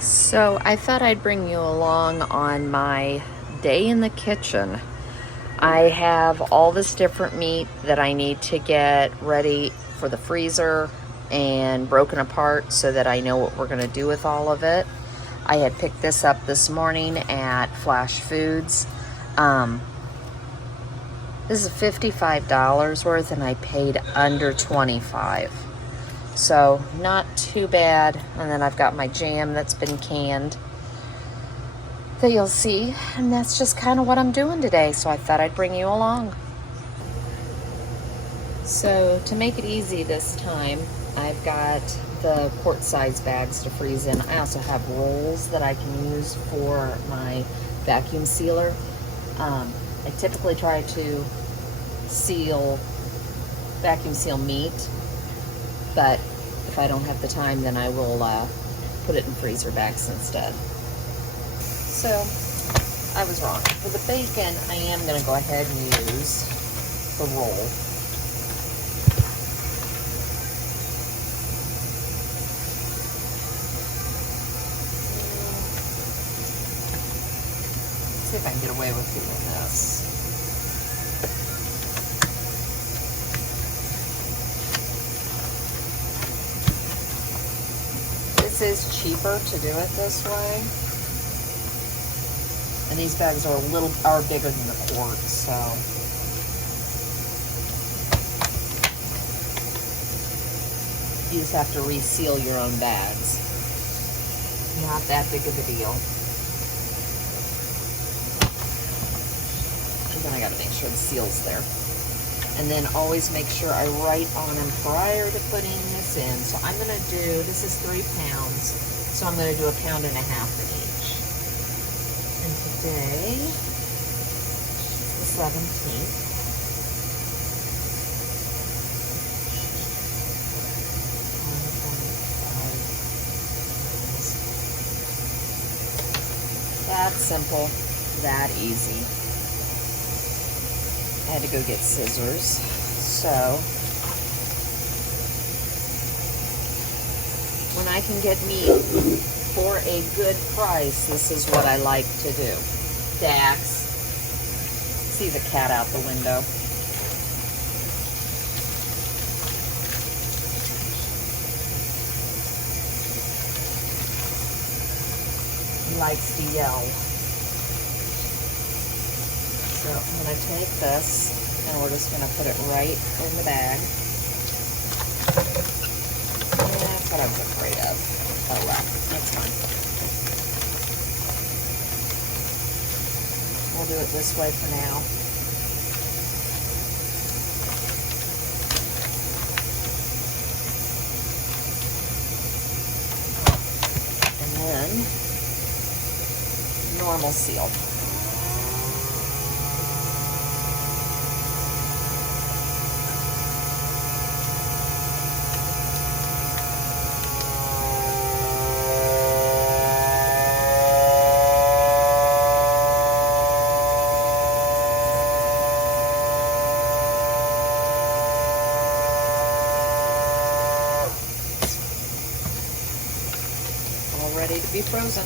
So I thought I'd bring you along on my day in the kitchen. I have all this different meat that I need to get ready for the freezer and broken apart so that I know what we're going to do with all of it. I had picked this up this morning at Flash Foods. Um, this is $55 worth and I paid under $25. So not too bad. And then I've got my jam that's been canned that you'll see, and that's just kind of what I'm doing today, so I thought I'd bring you along. So to make it easy this time, I've got the quart size bags to freeze in. I also have rolls that I can use for my vacuum sealer. I typically try to vacuum seal meat, but if I don't have the time, then I will put it in freezer bags instead. So I was wrong. For the bacon, I am going to go ahead and use the roll. See if I can get away with doing this. This is cheaper to do it this way. And these bags are bigger than the quart, so. You just have to reseal your own bags. Not that big of a deal. And then I gotta make sure the seal's there. And then always make sure I write on them prior to putting this in. So I'm gonna do, this is 3 pounds, so I'm gonna do 1.5 pounds in each. And today is the 17th. That simple, that easy. I had to go get scissors, so when I can get meat for a good price, this is what I like to do. Dax, see the cat out the window. He likes to yell. So I'm going to take this and we're just going to put it right in the bag. And that's what I was afraid of. Oh well, that's fine. We'll do it this way for now. And then normal seal. All ready to be frozen.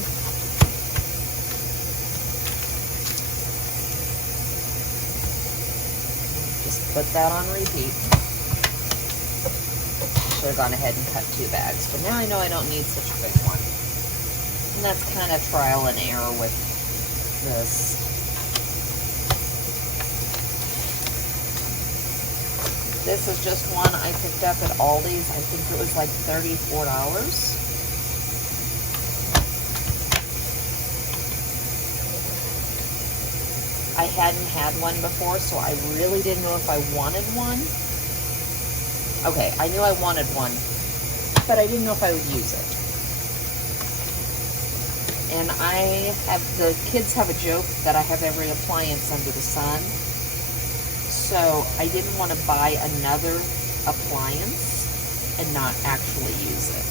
Just put that on repeat. Should have gone ahead and cut 2 bags, but now I know I don't need such a big one. And that's kind of trial and error with this. This is just one I picked up at Aldi's. I think it was like $34. I hadn't had one before, so I really didn't know if I wanted one. Okay, I knew I wanted one, but I didn't know if I would use it. And the kids have a joke that I have every appliance under the sun. So I didn't want to buy another appliance and not actually use it.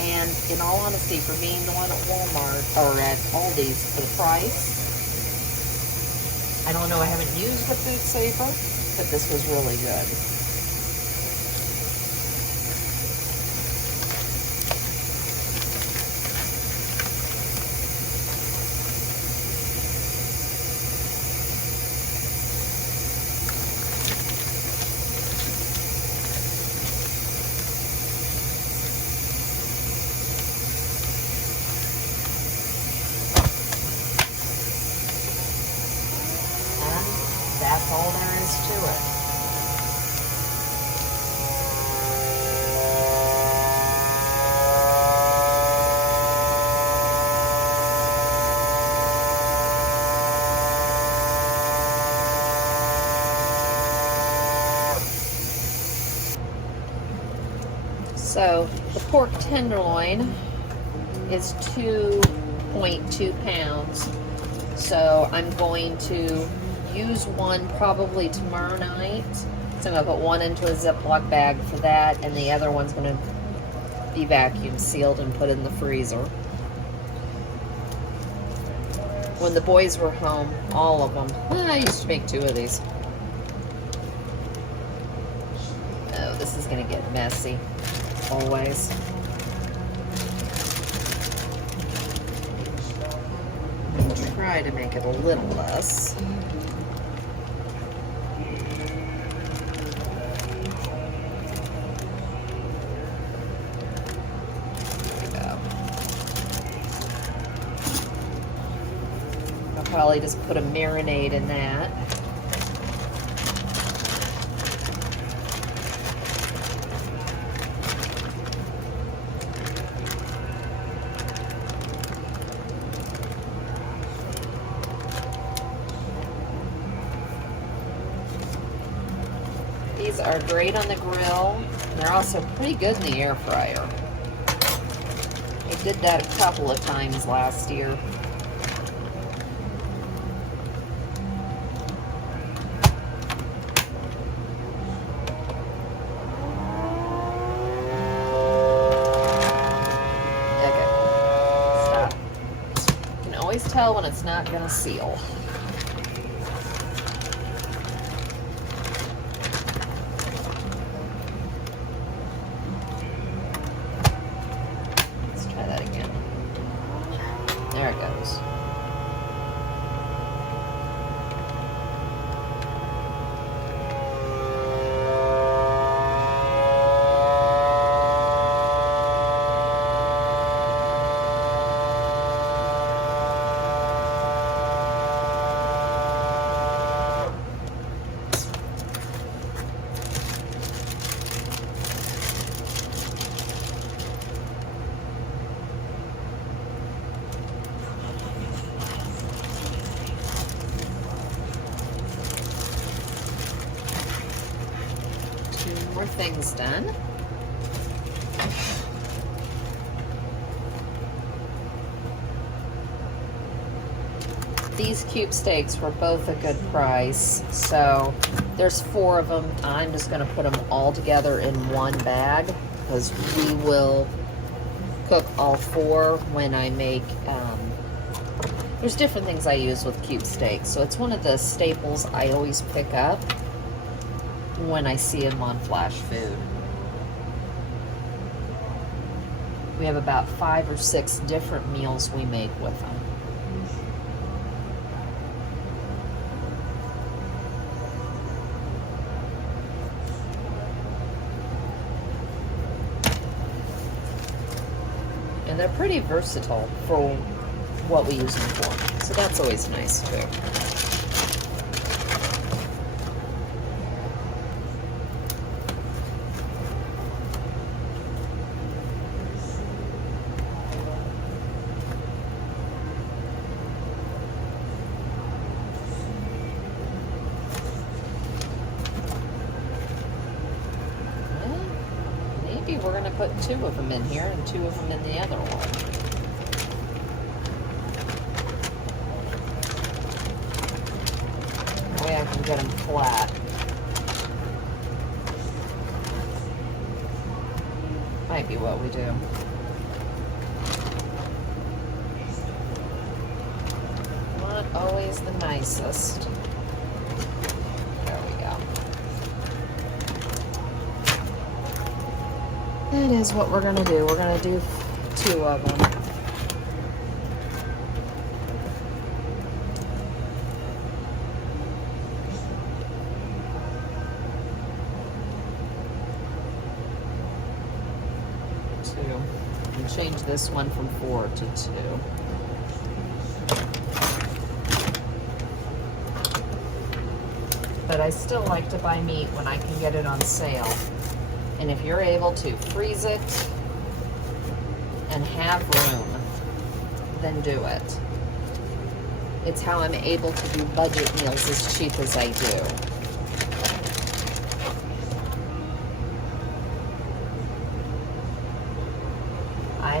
And in all honesty, for being the one at Walmart or at Aldi's for the price, I don't know, I haven't used the Food Saver, but this was really good. So the pork tenderloin is 2.2 pounds. So I'm going to use one probably tomorrow night. So I'm going to put one into a Ziploc bag for that, and the other one's going to be vacuum sealed and put in the freezer. When the boys were home, all of them, I used to make 2 of these. Oh, this is going to get messy, always. I'll try to make it a little less. Probably just put a marinade in that. These are great on the grill. They're also pretty good in the air fryer. I did that a couple of times last year. Tell when it's not going to seal. Let's try that again. There it goes. More things done. These cube steaks were both a good price, so there's 4 of them. I'm just going to put them all together in one bag because we will cook all 4 when I make there's different things I use with cube steaks, so it's one of the staples I always pick up when I see them on Flash Food. We have about 5 or 6 different meals we make with them. And they're pretty versatile for what we use them for, so that's always nice too. We're going to put 2 of them in here and 2 of them in the other one. That way I can get them flat. Might be what we do. Not always the nicest. That is what we're going to do. We're going to do 2 of them. And change this one from 4 to 2. But I still like to buy meat when I can get it on sale. And if you're able to freeze it and have room, then do it. It's how I'm able to do budget meals as cheap as I do.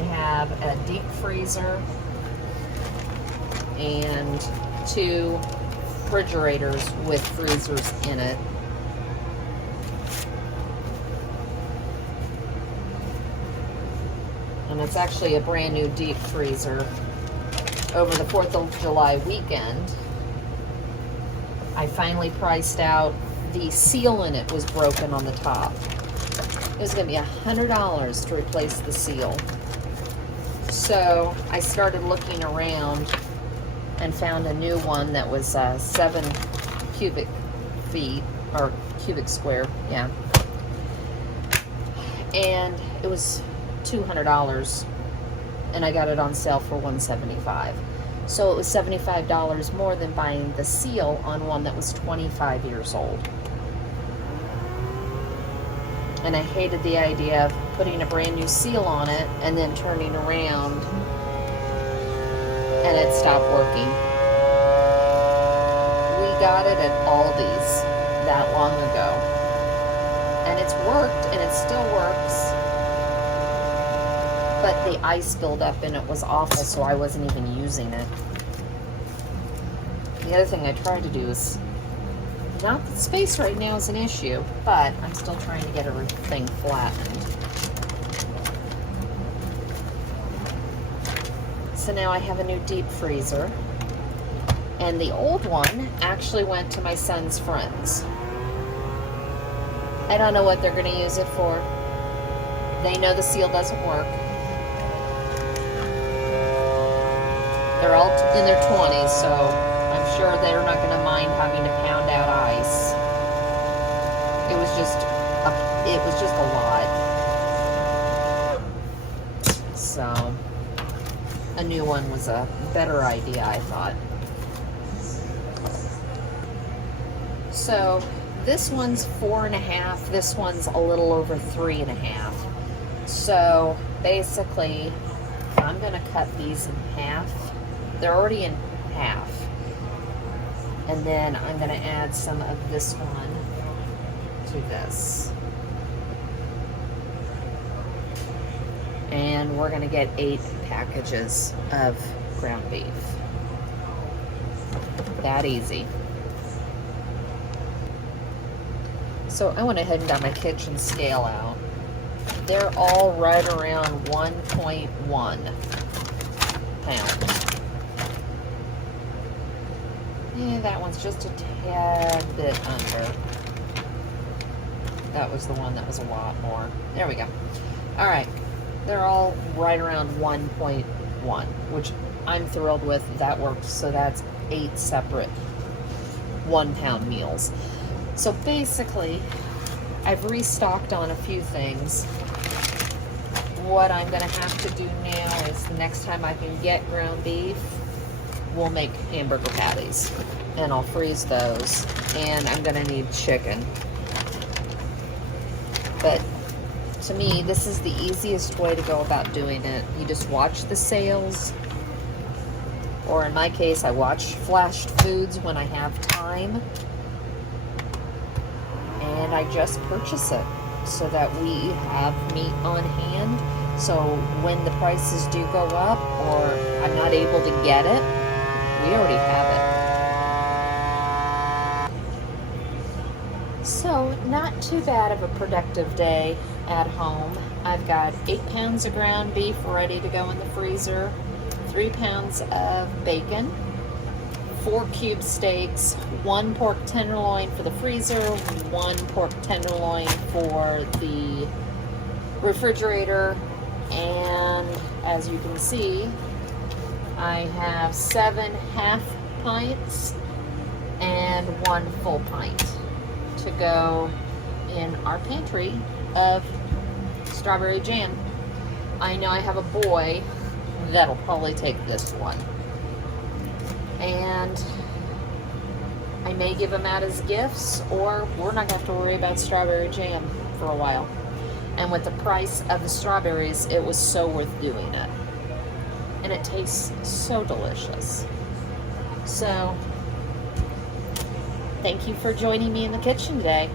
have a deep freezer and 2 refrigerators with freezers in it. And it's actually a brand new deep freezer. Over the 4th of July weekend, I finally priced out. The seal in it was broken on the top. It was going to be $100 to replace the seal. So I started looking around and found a new one that was 7 cubic feet, or cubic square, yeah. And it was $200, and I got it on sale for $175. So it was $75 more than buying the seal on one that was 25 years old. And I hated the idea of putting a brand new seal on it and then turning around and it stopped working. We got it at Aldi's that long ago. And it's worked, and it still works. But the ice buildup in it was awful, so I wasn't even using it. The other thing I tried to do is, not that space right now is an issue, but I'm still trying to get everything flattened. So now I have a new deep freezer. And the old one actually went to my son's friends. I don't know what they're going to use it for. They know the seal doesn't work. They're all in their 20s, so I'm sure they're not going to mind having to pound out ice. It was just a lot. So a new one was a better idea, I thought. So this one's 4.5. This one's a little over 3.5. So basically, I'm going to cut these in half. They're already in half. And then I'm going to add some of this one to this. And we're going to get 8 packages of ground beef. That easy. So I went ahead and got my kitchen scale out. They're all right around 1.1 pounds. Yeah, that one's just a tad bit under. That was the one that was a lot more. There we go. All right. They're all right around 1.1, which I'm thrilled with. That worked. So that's 8 separate 1 pound meals. So basically, I've restocked on a few things. What I'm going to have to do now is the next time I can get ground beef, we'll make hamburger patties. And I'll freeze those. And I'm going to need chicken. But to me, this is the easiest way to go about doing it. You just watch the sales. Or in my case, I watch Flashed Foods when I have time. And I just purchase it so that we have meat on hand. So when the prices do go up or I'm not able to get it, we already have it. So not too bad of a productive day at home. I've got 8 pounds of ground beef ready to go in the freezer, 3 pounds of bacon, 4 cube steaks, 1 pork tenderloin for the freezer, 1 pork tenderloin for the refrigerator, and as you can see, I have 7 half pints and 1 full pint to go in our pantry of strawberry jam. I know I have a boy that'll probably take this one. And I may give them out as gifts, or we're not going to have to worry about strawberry jam for a while. And with the price of the strawberries, it was so worth doing it. And it tastes so delicious. So, thank you for joining me in the kitchen today.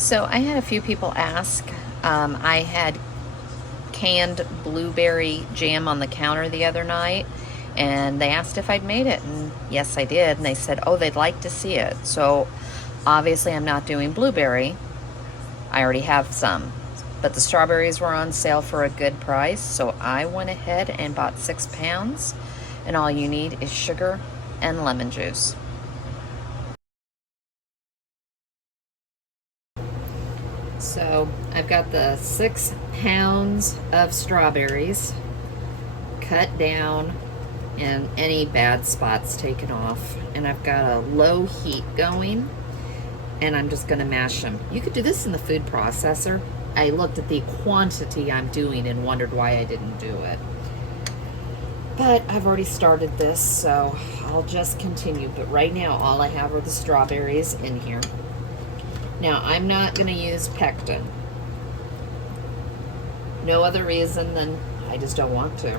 So I had a few people ask. I had canned blueberry jam on the counter the other night, and they asked if I'd made it, and yes, I did. And they said, oh, they'd like to see it. So obviously I'm not doing blueberry. I already have some, but the strawberries were on sale for a good price, so I went ahead and bought 6 pounds, and all you need is sugar and lemon juice. So I've got the 6 pounds of strawberries cut down and any bad spots taken off. And I've got a low heat going, and I'm just gonna mash them. You could do this in the food processor. I looked at the quantity I'm doing and wondered why I didn't do it. But I've already started this, so I'll just continue. But right now, all I have are the strawberries in here. Now, I'm not going to use pectin. No other reason than I just don't want to.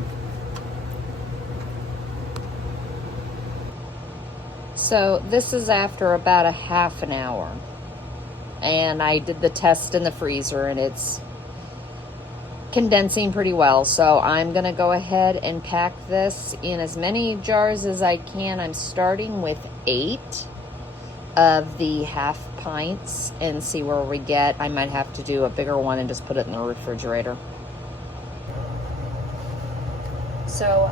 So this is after about a half an hour. And I did the test in the freezer, and it's condensing pretty well. So I'm going to go ahead and pack this in as many jars as I can. I'm starting with 8 of the half pints and see where we get. I might have to do a bigger one and just put it in the refrigerator. So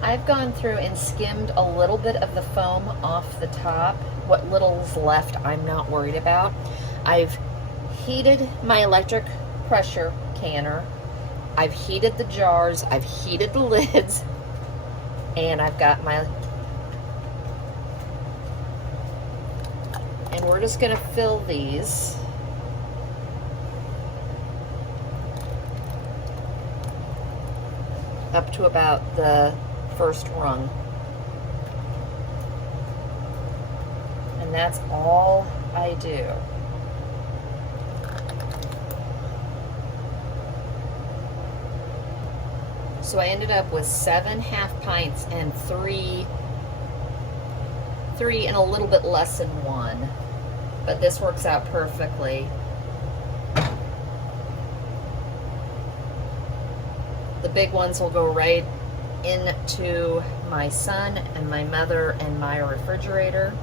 I've gone through and skimmed a little bit of the foam off the top. What little's left, I'm not worried about. I've heated my electric pressure canner. I've heated the jars. I've heated the lids. And I've got my... And we're just going to fill these. Up to about the first rung. And that's all I do. So I ended up with 7 half pints and 3 and a little bit less than 1. But this works out perfectly. The big ones will go right into my son and my mother and my refrigerator.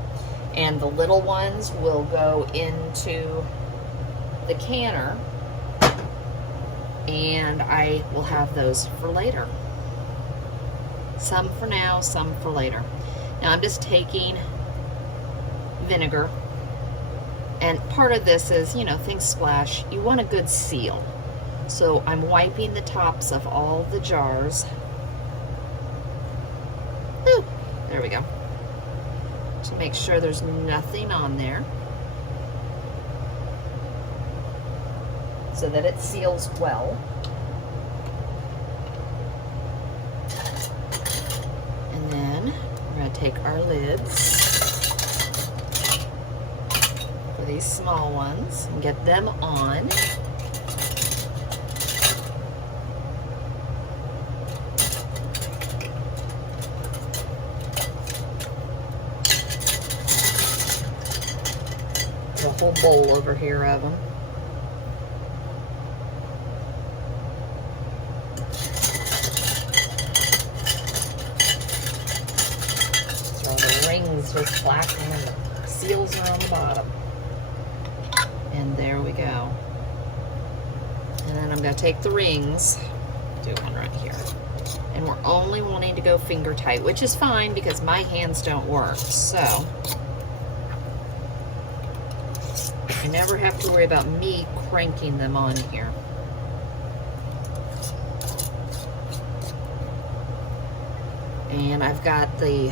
And the little ones will go into the canner. And I will have those for later. Some for now, some for later. Now I'm just taking vinegar, and part of this is, you know, things splash. You want a good seal. So I'm wiping the tops of all the jars. Ooh, there we go. To make sure there's nothing on there, so that it seals well. And then we're going to take our lids for these small ones and get them on. A whole bowl over here of them. Just black, and then the seals are on the bottom. And there we go. And then I'm going to take the rings, do one right here. And we're only wanting to go finger tight, which is fine because my hands don't work. So I never have to worry about me cranking them on here. And I've got the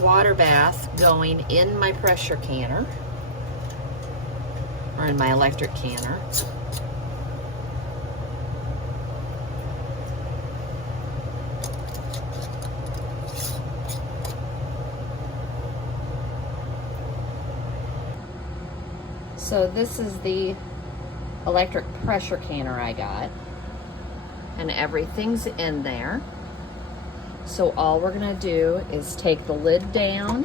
water bath going in my pressure canner, or in my electric canner. So this is the electric pressure canner I got, and everything's in there. So all we're gonna do is take the lid down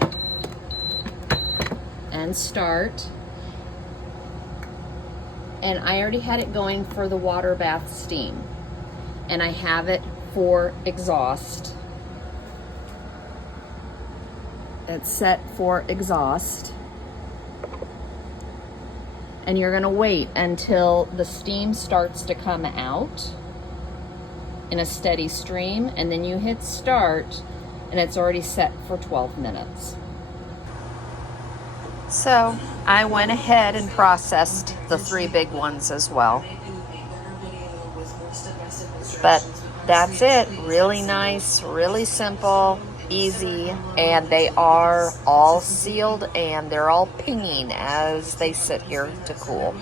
and start. And I already had it going for the water bath steam. And I have it for exhaust. It's set for exhaust. And you're gonna wait until the steam starts to come out in a steady stream, and then you hit start, and it's already set for 12 minutes. So I went ahead and processed the 3 big ones as well. But that's it. Really nice, really simple, easy, and they are all sealed and they're all pinging as they sit here to cool.